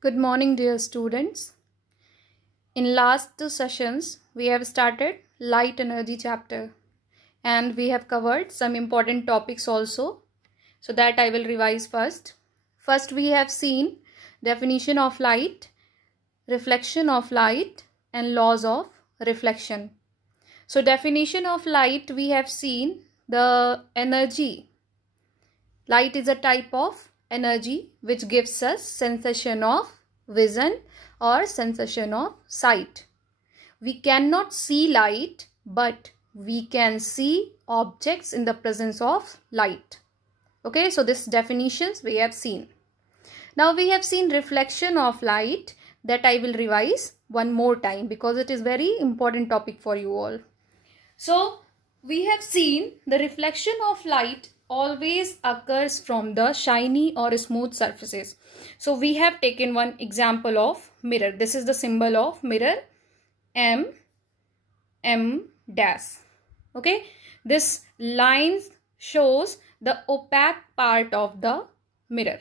Good morning, dear students. In last two sessions, we have started light energy chapter and we have covered some important topics also. So that I will revise first. First, we have seen definition of light, reflection of light and laws of reflection. So definition of light, we have seen the energy. Light is a type of energy which gives us sensation of vision or sensation of sight. We cannot see light, but we can see objects in the presence of light. Okay, so this definitions we have seen. Now we have seen reflection of light, that I will revise one more time because it is very important topic for you all. So we have seen the reflection of light always occurs from the shiny or smooth surfaces. So we have taken one example of mirror. This is the symbol of mirror, M dash. Okay, this line shows the opaque part of the mirror.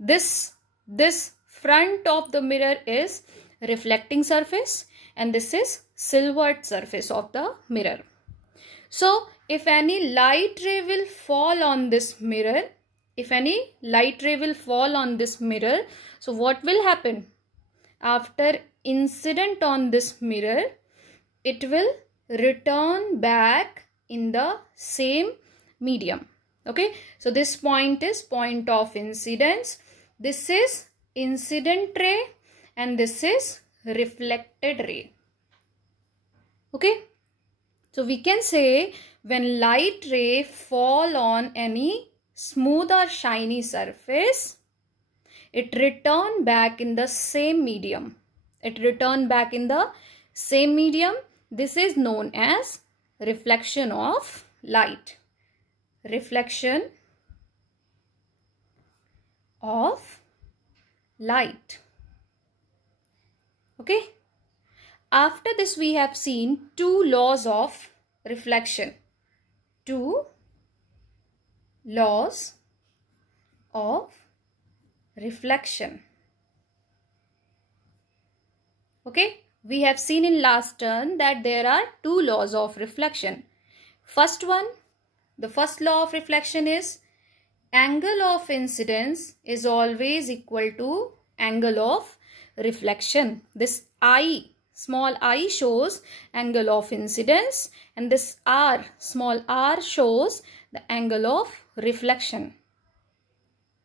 This front of the mirror is reflecting surface and this is silvered surface of the mirror. So if any light ray will fall on this mirror, so what will happen? After incident on this mirror, it will return back in the same medium. Okay, so this point is point of incidence. This is incident ray and this is reflected ray. Okay, so we can say when light ray fall on any smooth or shiny surface, it return back in the same medium. This is known as reflection of light. Reflection of light. Okay. After this, we have seen two laws of reflection. Two laws of reflection. Okay, we have seen in last turn that there are two laws of reflection. First one, the first law of reflection is angle of incidence is always equal to angle of reflection. This I, small I, shows angle of incidence and this R, small r, shows the angle of reflection.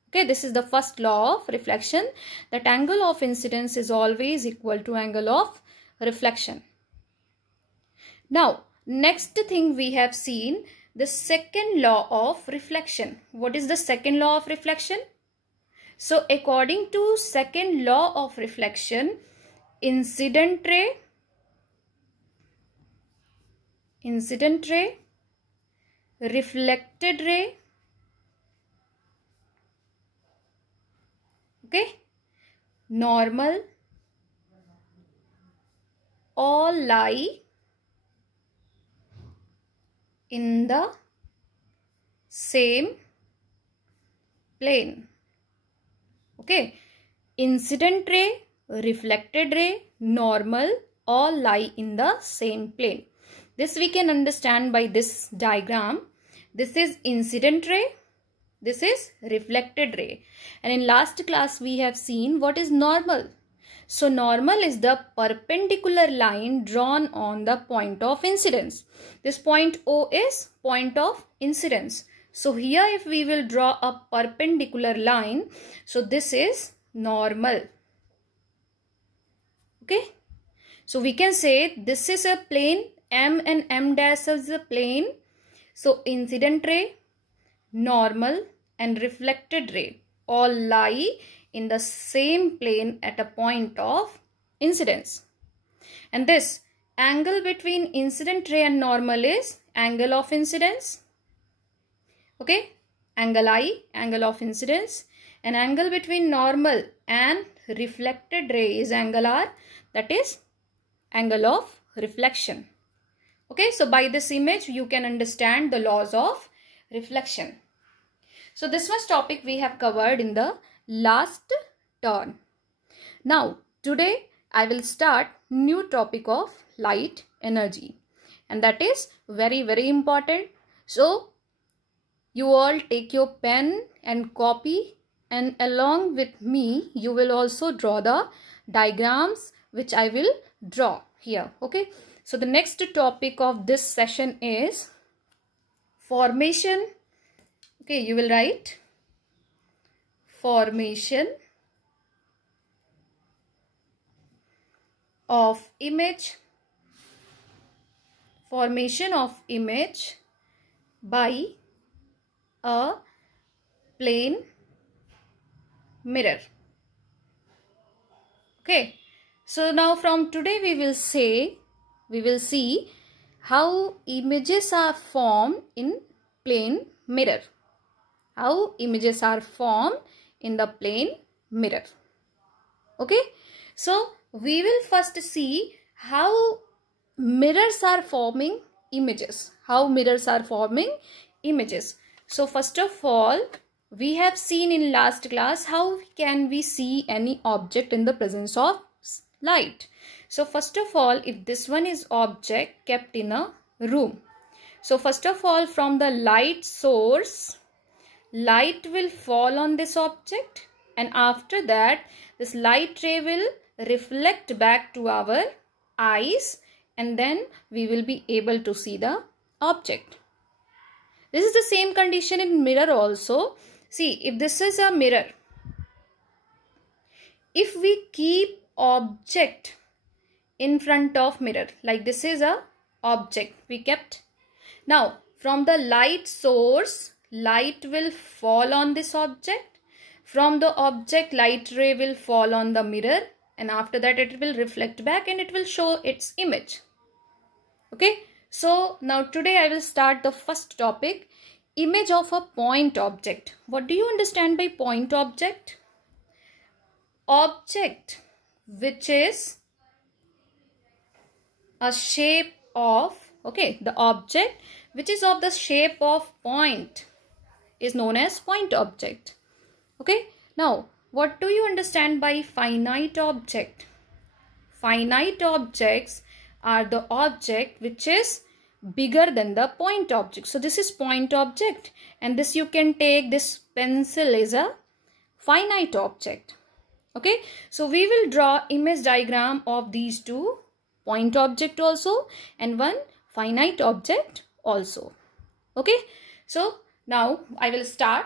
Okay, this is the first law of reflection, that angle of incidence is always equal to angle of reflection. Now, next thing we have seen, the second law of reflection. What is the second law of reflection? So, according to second law of reflection, incident ray, reflected ray, okay, normal, all lie in the same plane. Okay, incident ray, reflected ray, normal, all lie in the same plane. This we can understand by this diagram. This is incident ray, this is reflected ray. And in last class we have seen what is normal. So normal is the perpendicular line drawn on the point of incidence. This point O is point of incidence. So here if we will draw a perpendicular line, so this is normal. Okay. So we can say this is a plane, M and M dash is a plane. So incident ray, normal and reflected ray all lie in the same plane at a point of incidence. And this angle between incident ray and normal is angle of incidence. Okay, angle I, angle of incidence, and angle between normal and reflected ray is angle R, that is angle of reflection. Okay, so by this image you can understand the laws of reflection. So this much topic we have covered in the last turn. Now today I will start new topic of light energy, and that is very important. So you all take your pen and copy, and along with me you will also draw the diagrams which I will draw here. Okay, so the next topic of this session is formation. Okay, you will write formation of image, formation of image by a plane mirror. Okay, so now from today we will see how images are formed in plane mirror. How images are formed in the plane mirror. Okay, so we will first see how mirrors are forming images. How mirrors are forming images. So first of all, we have seen in last class how can we see any object in the presence of light. So first of all, if this one is object kept in a room. So first of all, from the light source, light will fall on this object, and after that this light ray will reflect back to our eyes, and then we will be able to see the object. This is the same condition in mirror also. See, if this is a mirror, if we keep object in front of mirror, like this is a object we kept. Now from the light source, light will fall on this object. From the object, light ray will fall on the mirror, and after that it will reflect back and it will show its image. Okay, so now today I will start the first topic, image of a point object. What do you understand by point object? Object which is a shape of, okay, the object which is of the shape of point is known as point object. Okay, now what do you understand by finite object? Finite objects are the object which is bigger than the point object. So this is point object, and this you can take, this pencil is a finite object. Okay, so we will draw image diagram of these two, point object also and one finite object also. Okay, so now I will start.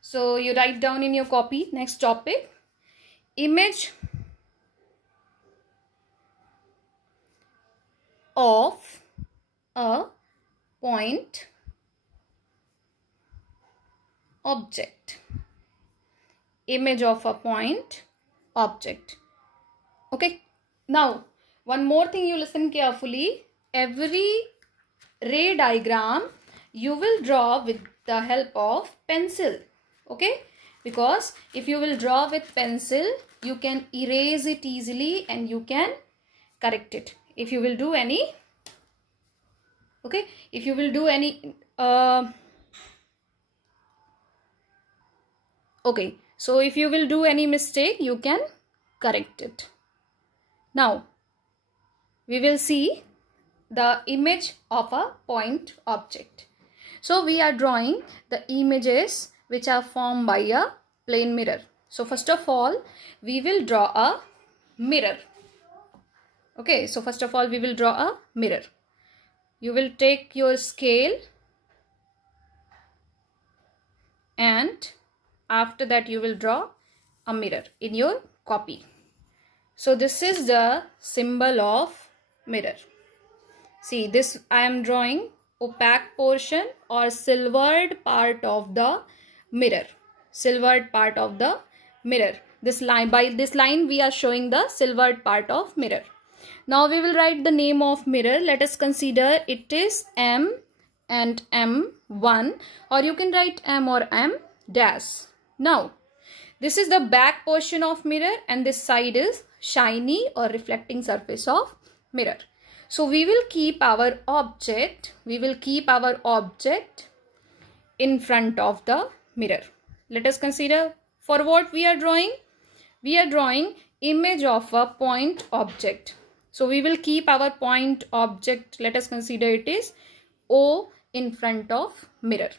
So you write down in your copy, next topic, image of a point object. Image of a point object. Okay, now one more thing, you listen carefully. Every ray diagram you will draw with the help of pencil. Okay, because if you will draw with pencil, you can erase it easily and you can correct it. If you will do any, okay, if you will do any, okay, so if you will do any mistake, you can correct it. Now we will see the image of a point object. So we are drawing the images which are formed by a plane mirror. So first of all, we will draw a mirror. Okay, so first of all we will draw a mirror. You will take your scale, and after that you will draw a mirror in your copy. So this is the symbol of mirror. See, this I am drawing opaque portion or silvered part of the mirror. Silvered part of the mirror. This line, by this line we are showing the silvered part of mirror. Now we will write the name of mirror. Let us consider it is M and M1, or you can write M or M dash. Now this is the back portion of mirror and this side is shiny or reflecting surface of mirror. So we will keep our object, in front of the mirror. Let us consider for what we are drawing. We are drawing image of a point object. So we will keep our point object, let us consider it is O, in front of mirror.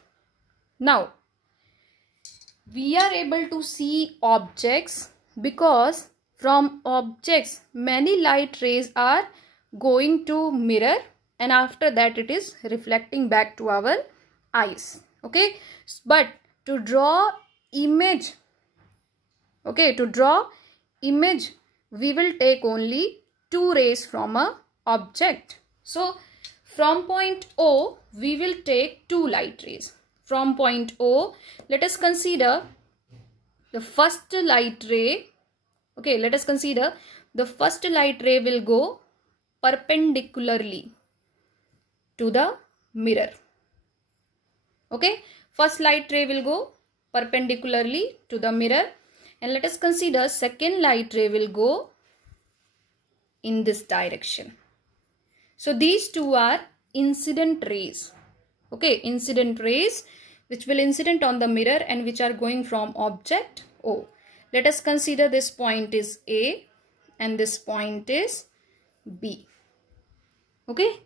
Now we are able to see objects because from objects many light rays are going to mirror, and after that it is reflecting back to our eyes. Okay, but to draw image, okay, to draw image we will take only two rays from a object. So from point O we will take two light rays. From point O, let us consider the first light ray. Okay, let us consider the first light ray will go perpendicularly to the mirror. Okay, first light ray will go perpendicularly to the mirror, and let us consider second light ray will go in this direction. So these two are incident rays. Okay, incident rays which will incident on the mirror and which are going from object O. Let us consider this point is A and this point is B. Okay,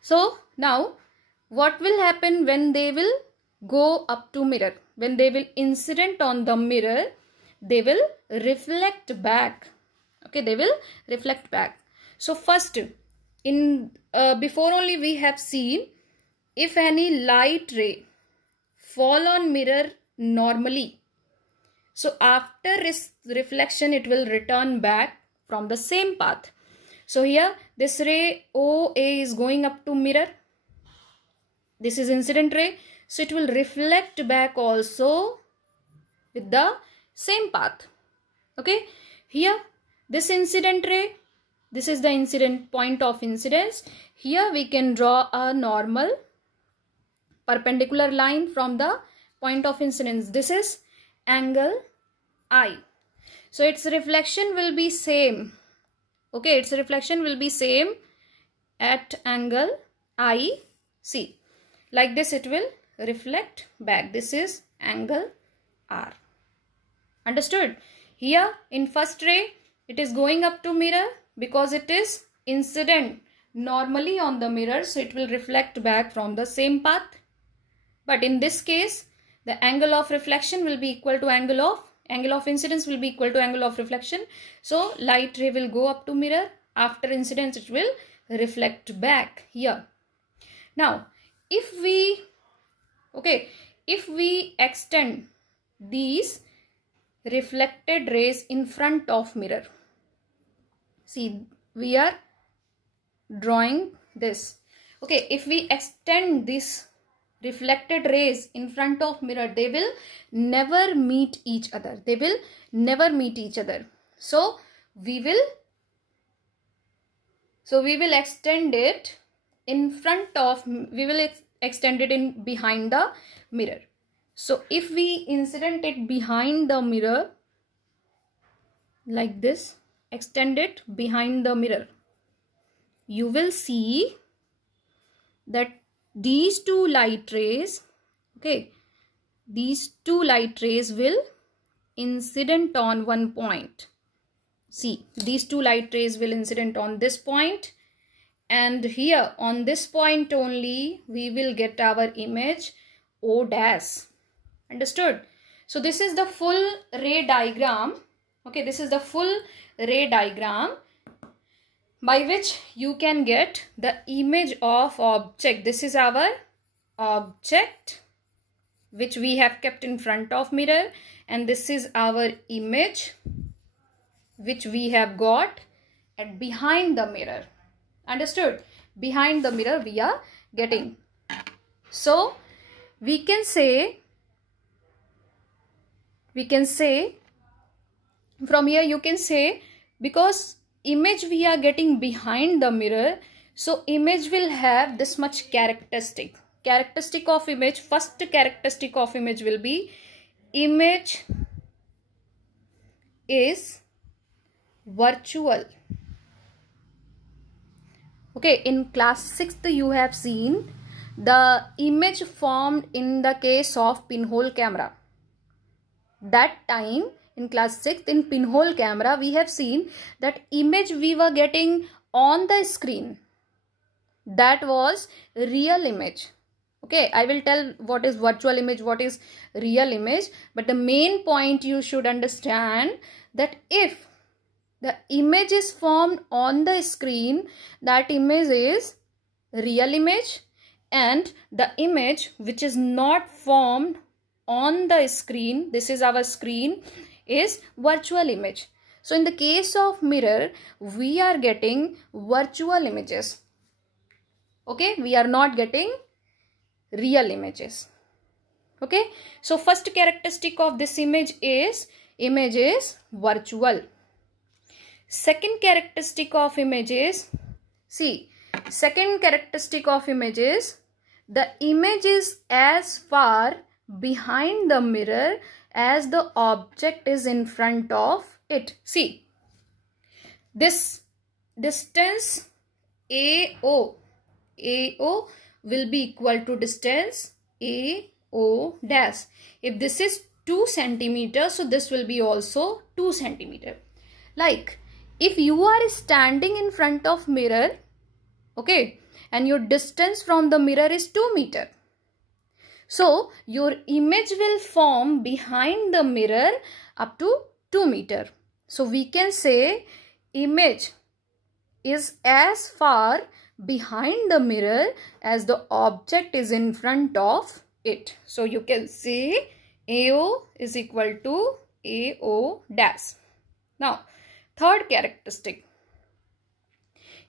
so now what will happen when they will go up to mirror? When they will incident on the mirror, they will reflect back. Okay, they will reflect back. So first, in before only we have seen, if any light ray fall on mirror normally, so after reflection it will return back from the same path. So here this ray OA is going up to mirror. This is incident ray, so it will reflect back also with the same path. Okay, here this incident ray, this is the incident point of incidence. Here we can draw a normal perpendicular line from the point of incidence. This is angle I. So its reflection will be same. Okay, its reflection will be same at angle I. See, like this it will reflect back. This is angle R. Understood? Here in first ray it is going up to mirror because it is incident normally on the mirror, so it will reflect back from the same path. But in this case the angle of reflection will be equal to angle of incidence will be equal to angle of reflection. So light ray will go up to mirror. After incidence it will reflect back here. Now if we extend these reflected rays in front of mirror, see we are drawing this. Okay, if we extend this reflected rays in front of mirror, they will never meet each other. They will never meet each other. So we will extend it in front of, we will extend it in behind the mirror. So if we incident it behind the mirror like this, extend it behind the mirror, you will see that these two light rays, okay, these two light rays will incident on one point. See, these two light rays will incident on this point, and here on this point only we will get our image O dash. Understood? So this is the full ray diagram. Okay, this is the full ray diagram by which you can get the image of object. This is our object which we have kept in front of mirror, and this is our image which we have got at behind the mirror. Understood? Behind the mirror we are getting. So we can say from here, you can say, because image we are getting behind the mirror, so image will have this much characteristic of image. First characteristic of image will be image is virtual. Okay, in class 6th you have seen the image formed in the case of pinhole camera. That time in class 6th in pinhole camera, we have seen that image we were getting on the screen, that was real image. Okay, I will tell what is virtual image, what is real image, but the main point you should understand that if the image is formed on the screen, that image is real image, and the image which is not formed on the screen, this is our screen, is virtual image. So in the case of mirror, we are getting virtual images. Okay, we are not getting real images. Okay, so first characteristic of this image is virtual. Second characteristic of image is, see, second characteristic of image is the image is as far behind the mirror as the object is in front of it. See, this distance AO will be equal to distance AO dash. If this is 2 centimeters, so this will be also 2 centimeter. Like if you are standing in front of mirror, okay, and your distance from the mirror is 2 meter. So your image will form behind the mirror up to 2 meter. So we can say image is as far behind the mirror as the object is in front of it. So you can say AO is equal to AO dash. Now, third characteristic,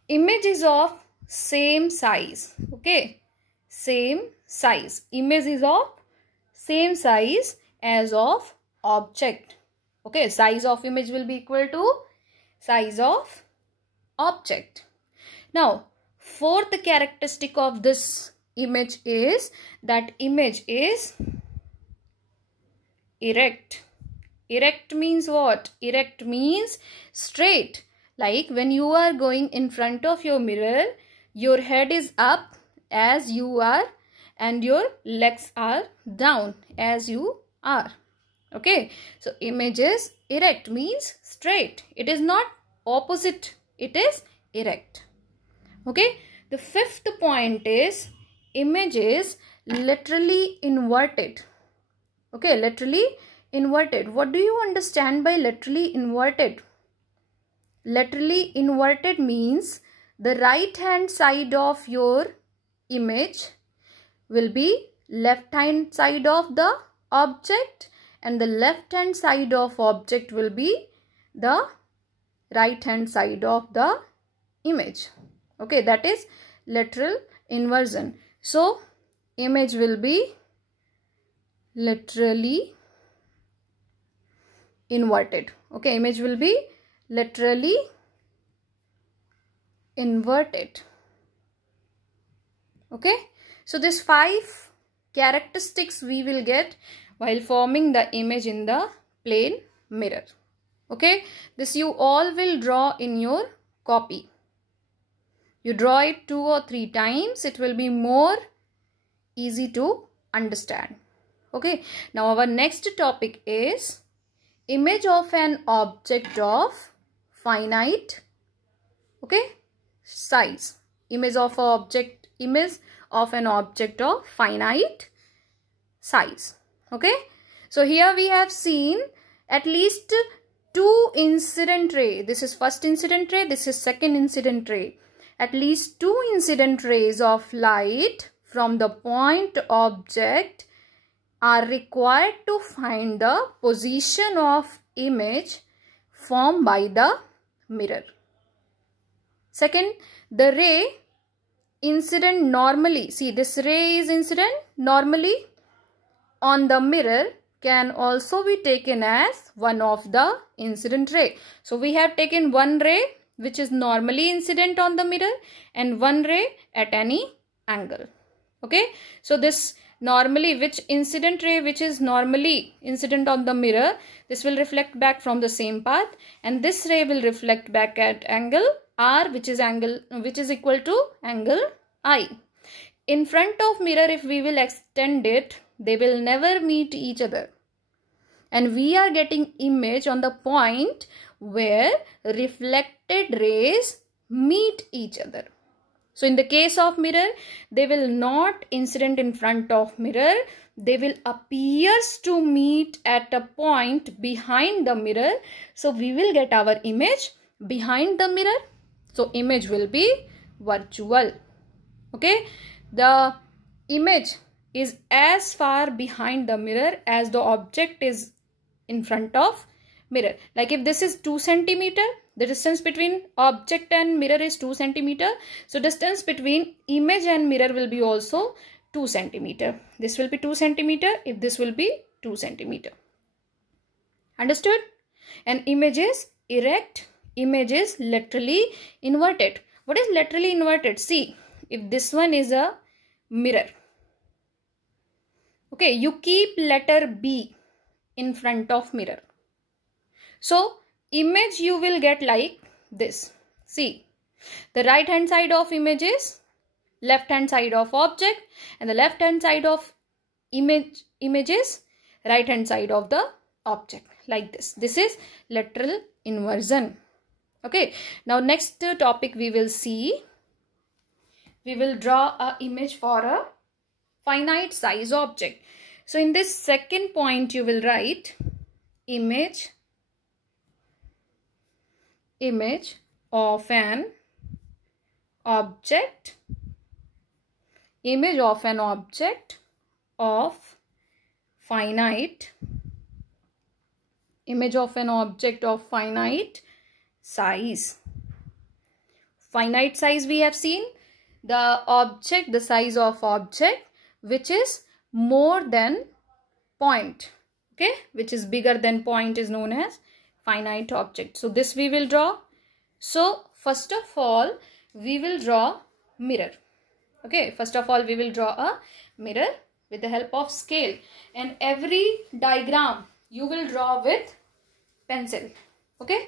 image is of same size. Okay, same size. Image is of same size as of object. Okay, size of image will be equal to size of object. Now, fourth characteristic of this image is that image is erect. Erect means what? Erect means straight. Like when you are going in front of your mirror, your head is up as you are and your legs are down as you are. Okay, so image is erect means straight. It is not opposite, it is erect. Okay, the fifth point is image is laterally inverted. Okay, laterally inverted. What do you understand by laterally inverted? Laterally inverted means the right hand side of your image will be left hand side of the object and the left hand side of object will be the right hand side of the image. Okay, that is lateral inversion. So image will be laterally inverted. Okay, image will be laterally inverted. Okay, so these 5 characteristics we will get while forming the image in the plane mirror. Okay, this you all will draw in your copy. You draw it 2 or 3 times, it will be more easy to understand. Okay, now our next topic is image of an object of finite, okay, size. Image of an object of finite size. Okay, so here we have seen at least 2 incident ray. This is first incident ray, this is second incident ray. At least 2 incident rays of light from the point object are required to find the position of image formed by the mirror. Second, the ray incident normally, see this ray is incident normally on the mirror can also be taken as one of the incident ray. So we have taken one ray which is normally incident on the mirror and one ray at any angle. Okay, so this normally which incident ray which is normally incident on the mirror, this will reflect back from the same path and this ray will reflect back at angle R which is equal to angle I. in front of mirror, if we will extend it, they will never meet each other. And we are getting image on the point where reflected rays meet each other. So in the case of mirror, they will not incident in front of mirror. They will appears to meet at a point behind the mirror. So we will get our image behind the mirror. So image will be virtual. Okay. The image is as far behind the mirror as the object is in front of mirror. Like if this is 2 cm, the distance between object and mirror is 2 cm. So distance between image and mirror will be also 2 cm. This will be 2 cm if this will be 2 cm. Understood? And image is erect. Image is laterally inverted. What is laterally inverted? See, if this one is a mirror. Okay, you keep letter B in front of mirror. So image you will get like this. See, the right hand side of image is left hand side of object, and the left hand side of image is right hand side of the object, like this. This is lateral inversion. Okay, now next topic we will see. We will draw a image for a finite size object. So in this second point you will write image of an object, of finite, size. Finite size we have seen, the size of object which is more than point, okay, which is bigger than point is known as finite object. So this we will draw. So first of all we will draw mirror. Okay, first of all we will draw a mirror with the help of scale, and every diagram you will draw with pencil. Okay,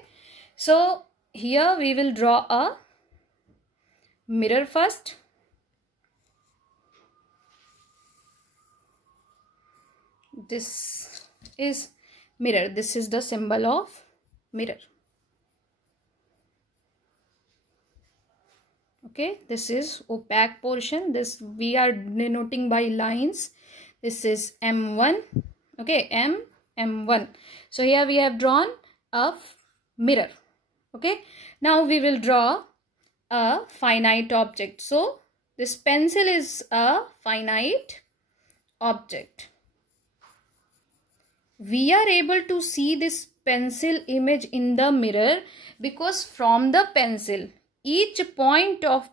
so here we will draw a mirror first. This is mirror. This is the symbol of mirror. Okay, this is opaque portion. This we are denoting by lines. This is M1. Okay, M1. So here we have drawn a mirror. Okay, now we will draw a finite object. So this pencil is a finite object. We are able to see this pencil image in the mirror because from the pencil, each point of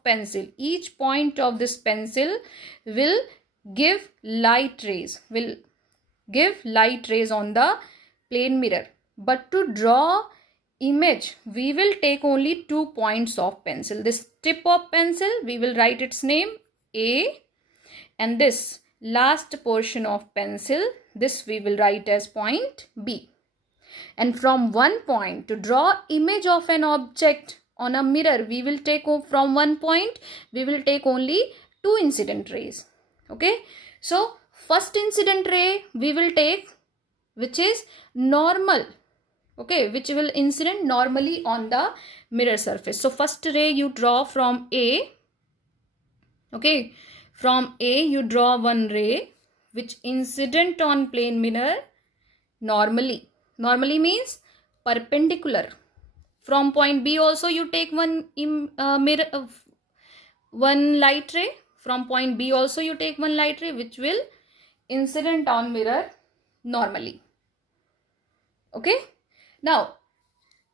this pencil will give light rays, on the plane mirror. But to draw image, we will take only 2 points of pencil. This tip of pencil, we will write its name A, and this last portion of pencil, this we will write as point B. And from one point, to draw image of an object on a mirror, we will take from one point, we will take only 2 incident rays. Okay, so first incident ray we will take, which is normal. Okay, which will incident normally on the mirror surface. So first ray you draw from A. Okay, from A you draw one ray which incident on plane mirror normally. Normally means perpendicular. From point B also you take one light ray. From point B also you take one light ray which will incident on mirror normally. Okay. Now,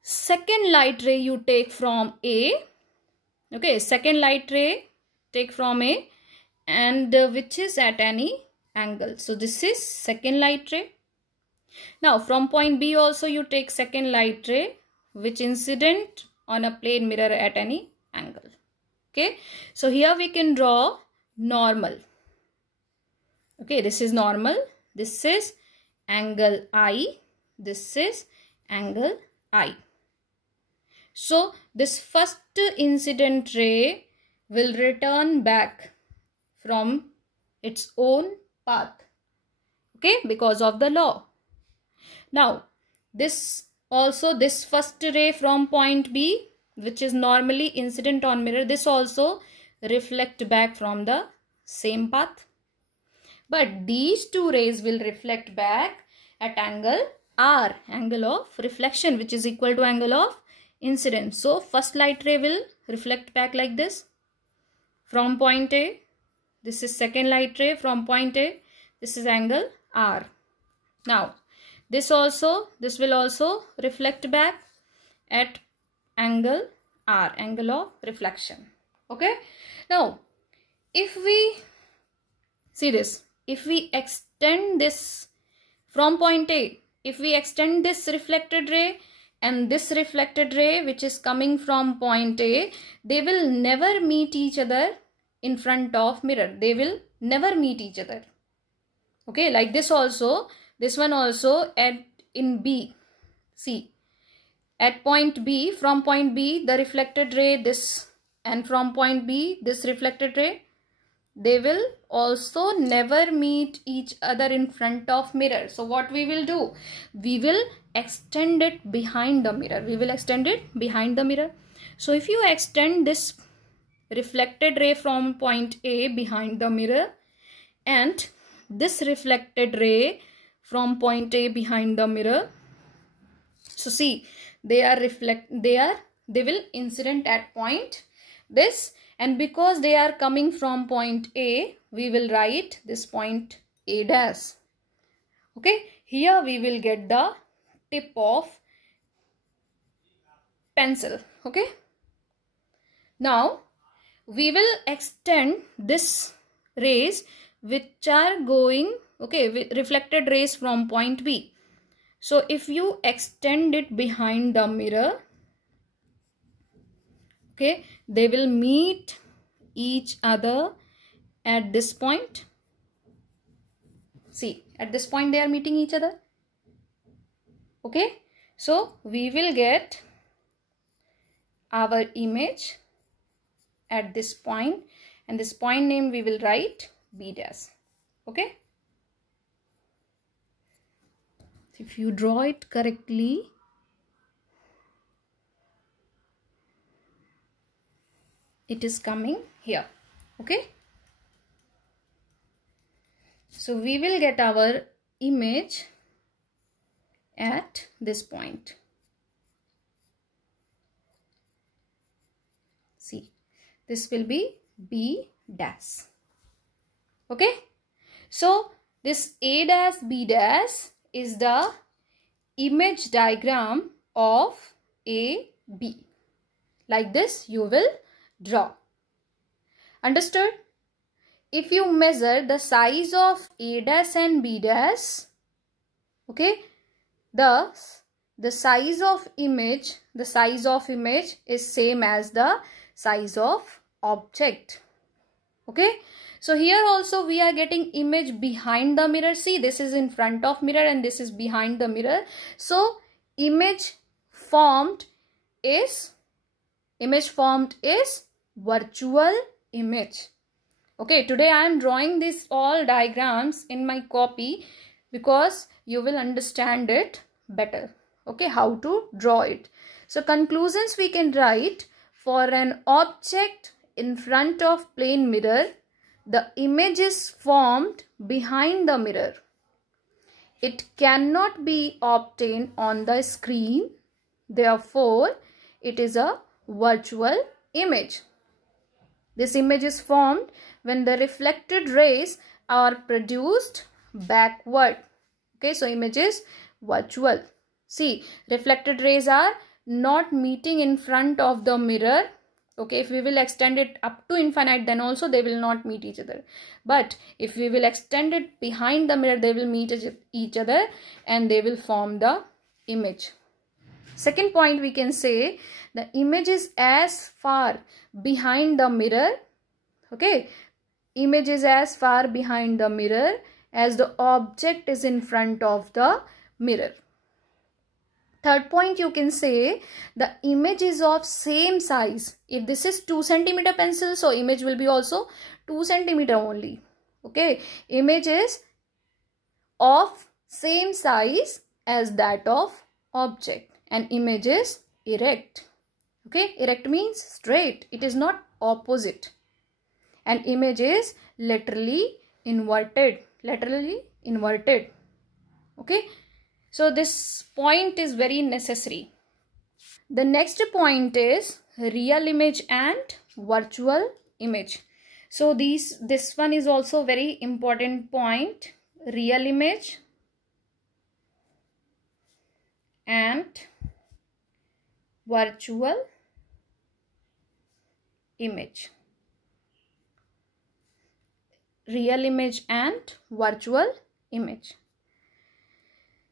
second light ray you take from A. Okay, second light ray take from A, and which is at any angle. So this is second light ray. Now from point B also you take second light ray which incident on a plane mirror at any angle. Okay, so here we can draw normal. Okay, this is normal. This is angle I. This is angle I. So this first incident ray will return back from its own path. Okay, because of the law. Now, this first ray from point B, which is normally incident on mirror, this also reflect back from the same path. But these two rays will reflect back at angle R, angle of reflection, which is equal to angle of incidence. So, first light ray will reflect back like this from point A. This is second light ray from point A. This is angle R. Now, this will also reflect back at angle R, angle of reflection. Okay. Now, if we see this, if we extend this from point A, if we extend this reflected ray and this reflected ray which is coming from point A, they will never meet each other in front of mirror. They will never meet each other. Okay, like this also, this one also in B. See, at point B, from point B, the reflected ray this, and from point B, this reflected ray, they will also never meet each other in front of mirror. So what we will do? We will extend it behind the mirror. We will extend it behind the mirror. So if you extend this reflected ray from point A behind the mirror and this reflected ray from point A behind the mirror, so see, they will incident at point this, and because they are coming from point A, we will write this point A dash. Okay, here we will get the tip of pencil. Okay, now we will extend this rays which are going, okay, with reflected rays from point B. So if you extend it behind the mirror, okay, they will meet each other at this point. See, at this point they are meeting each other. Okay, so we will get our image at this point, and this point name we will write B dash. Okay, if you draw it correctly, it is coming here. Okay, so we will get our image at this point. See, this will be B dash. Okay, so this A dash B dash is the image diagram of AB. Like this you will draw. Understood? If you measure the size of A dash and B dash, okay, the size of image is same as the size of object. Okay, so here also we are getting image behind the mirror. See, this is in front of mirror and this is behind the mirror. So image formed is virtual image. Okay, today I am drawing this all diagrams in my copy because you will understand it better. Okay, how to draw it. So conclusions we can write: for an object in front of plane mirror, the image is formed behind the mirror. It cannot be obtained on the screen. Therefore, it is a virtual image. This image is formed when the reflected rays are produced backward. Okay, so image is virtual. See, reflected rays are not meeting in front of the mirror. Okay, if we will extend it up to infinite, then also they will not meet each other. But if we will extend it behind the mirror, they will meet each other and they will form the image. Second point, we can say the image is as far behind the mirror. Okay, image is as far behind the mirror as the object is in front of the mirror. Third point, you can say the image is of same size. If this is 2 cm pencil, so image will be also 2 centimeter only. Okay, image is of same size as that of object, and image is erect. Okay, erect means straight, it is not opposite, and image is laterally inverted. Okay, so this point is very necessary. The next point is real image and virtual image. So this one is also very important point. Real image and virtual image. Real image and virtual image.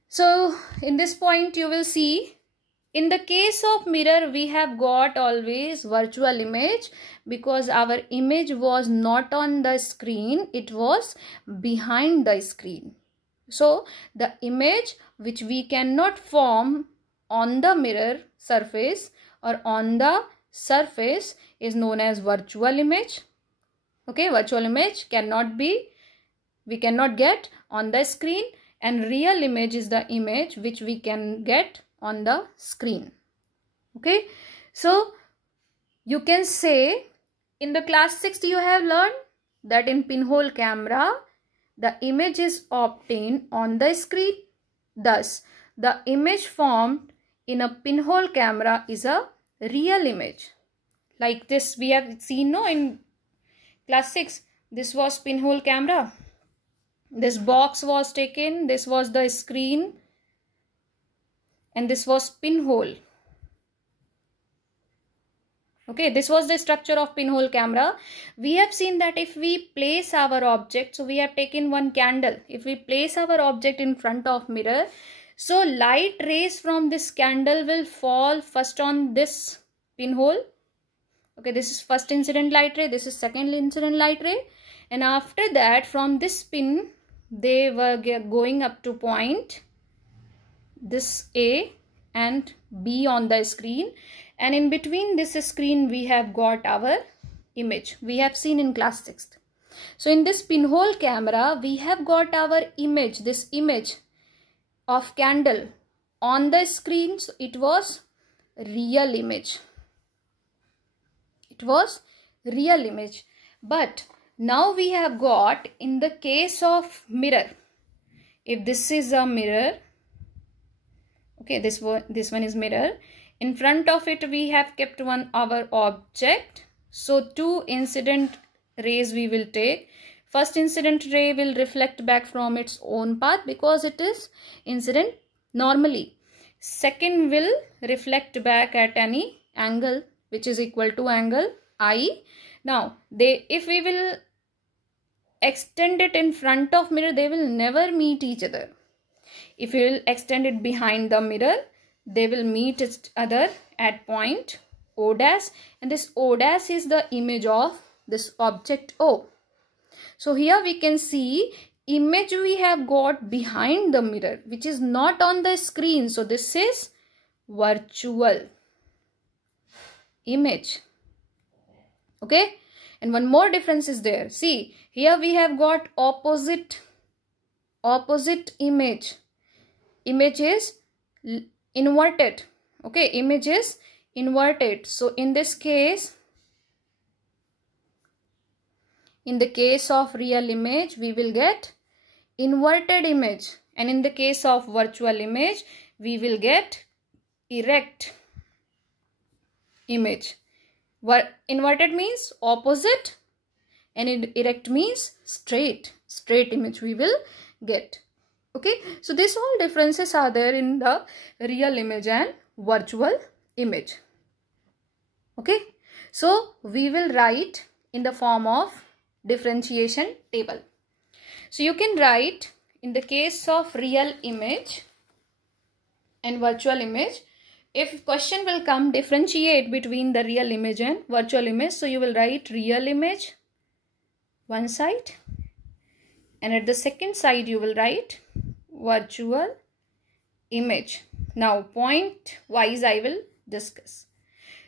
So in this point you will see, in the case of mirror we have got always virtual image, because our image was not on the screen, it was behind the screen. So the image which we cannot form on the mirror surface or on the surface is known as virtual image. Okay, virtual image we cannot get on the screen, and real image is the image which we can get on the screen. Okay, so you can say in the class 6 you have learned that in pinhole camera the image is obtained on the screen. Thus the image formed in a pinhole camera is a real image. Like this we have seen, no, in class 6, this was pinhole camera. This box was taken, this was the screen, and this was pinhole. Okay, this was the structure of pinhole camera. We have seen that if we place our object, so we have taken one candle. If we place our object in front of mirror, so light rays from this candle will fall first on this pinhole. Okay, this is first incident light ray, this is second incident light ray, and after that from this pin they were going up to point this A and B on the screen, and in between this screen we have got our image. We have seen in class 6th. So in this pinhole camera we have got our image, this image of candle on the screen. So it was real image. It was real image. But now we have got in the case of mirror, if this is a mirror, okay, this one is mirror, in front of it we have kept our object. So 2 incident rays we will take. First incident ray will reflect back from its own path because it is incident normally. Second will reflect back at any angle which is equal to angle I. Now if we will extend it in front of mirror, they will never meet each other. If we will extend it behind the mirror, they will meet each other at point O dash, and this O dash is the image of this object O. So here we can see image we have got behind the mirror which is not on the screen. So this is virtual image. Okay, and one more difference is there. See, here we have got opposite image. Image is inverted. Okay, image is inverted. So in this case, in the case of real image we will get inverted image, and in the case of virtual image we will get erect image. Inverted means opposite and erect means straight image we will get. Okay, so these all differences are there in the real image and virtual image. Okay, so we will write in the form of differentiation table. So you can write in the case of real image and virtual image, if question will come differentiate between the real image and virtual image, so you will write real image one side, and at the second side you will write virtual image. Now point wise I will discuss.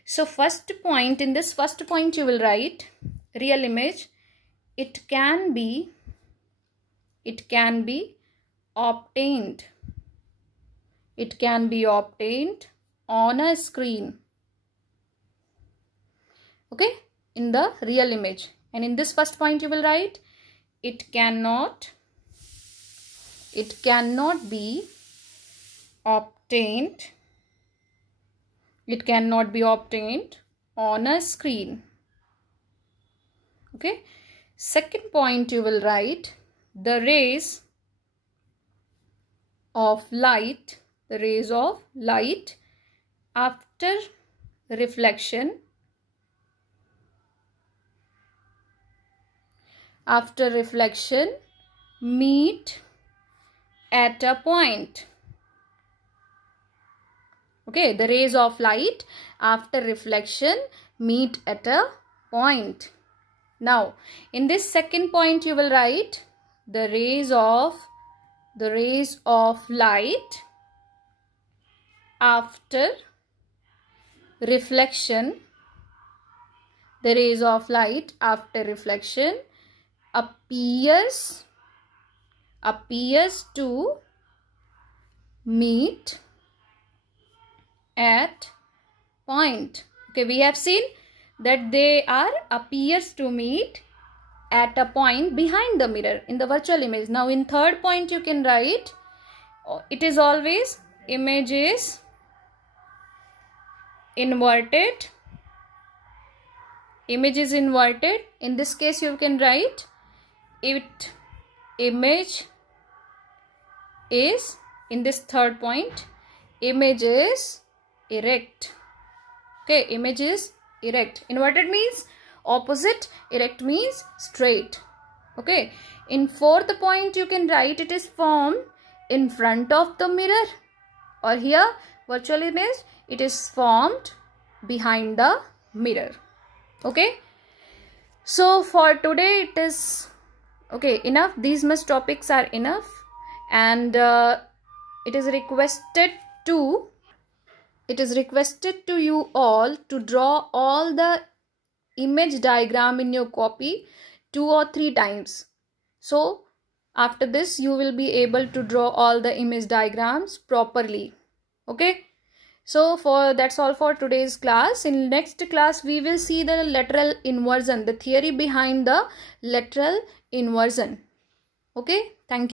So first point, in this first point you will write real image it can be obtained. It can be obtained on a screen. Okay, in the real image. And in this first point you will write, it cannot be obtained. It cannot be obtained on a screen. Okay. Second point you will write, the rays of light after reflection meet at a point. Okay, the rays of light after reflection meet at a point. Now, in this second point you will write, the rays of light after reflection, the rays of light after reflection appears to meet at point. Okay, we have seen that they appears to meet at a point behind the mirror in the virtual image. Now in third point you can write, it is always image is inverted. Image is inverted. In this case you can write, image is, in this third point, image is erect. Okay, image is erect. Inverted means opposite, erect means straight. Okay, in fourth point you can write, it is formed in front of the mirror, or here virtual image, it is formed behind the mirror. Okay, so for today it is okay, enough. These much topics are enough, and it is requested to you all to draw all the image diagram in your copy 2 or 3 times. So after this you will be able to draw all the image diagrams properly. Okay, so that's all for today's class. In next class we will see the lateral inversion, the theory behind the lateral inversion. Okay,